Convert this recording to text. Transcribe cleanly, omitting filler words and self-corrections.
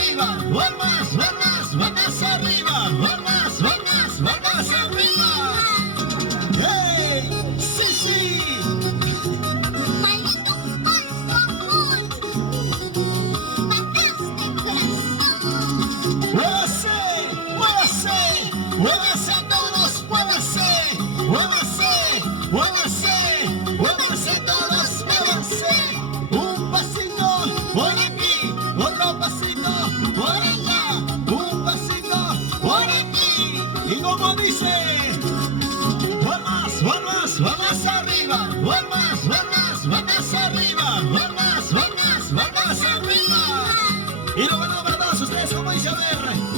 arriba, one más arriba, one más arriba. ¡Hey! ¡Sí, sí! Maldito falso amor, mataste el corazón. ¡Muévase! ¡Muévase! ¡Muévase todos! ¡Muévase! ¡Muévase! ¡Muévase! ¡Muévase todos! ¡Muévase! Un pasito por aquí, otro pasito por allá, un pasito por aquí. Y como dice, one más arriba, one más arriba, one más arriba. Y lo bueno para todos ustedes, como dice, a ver.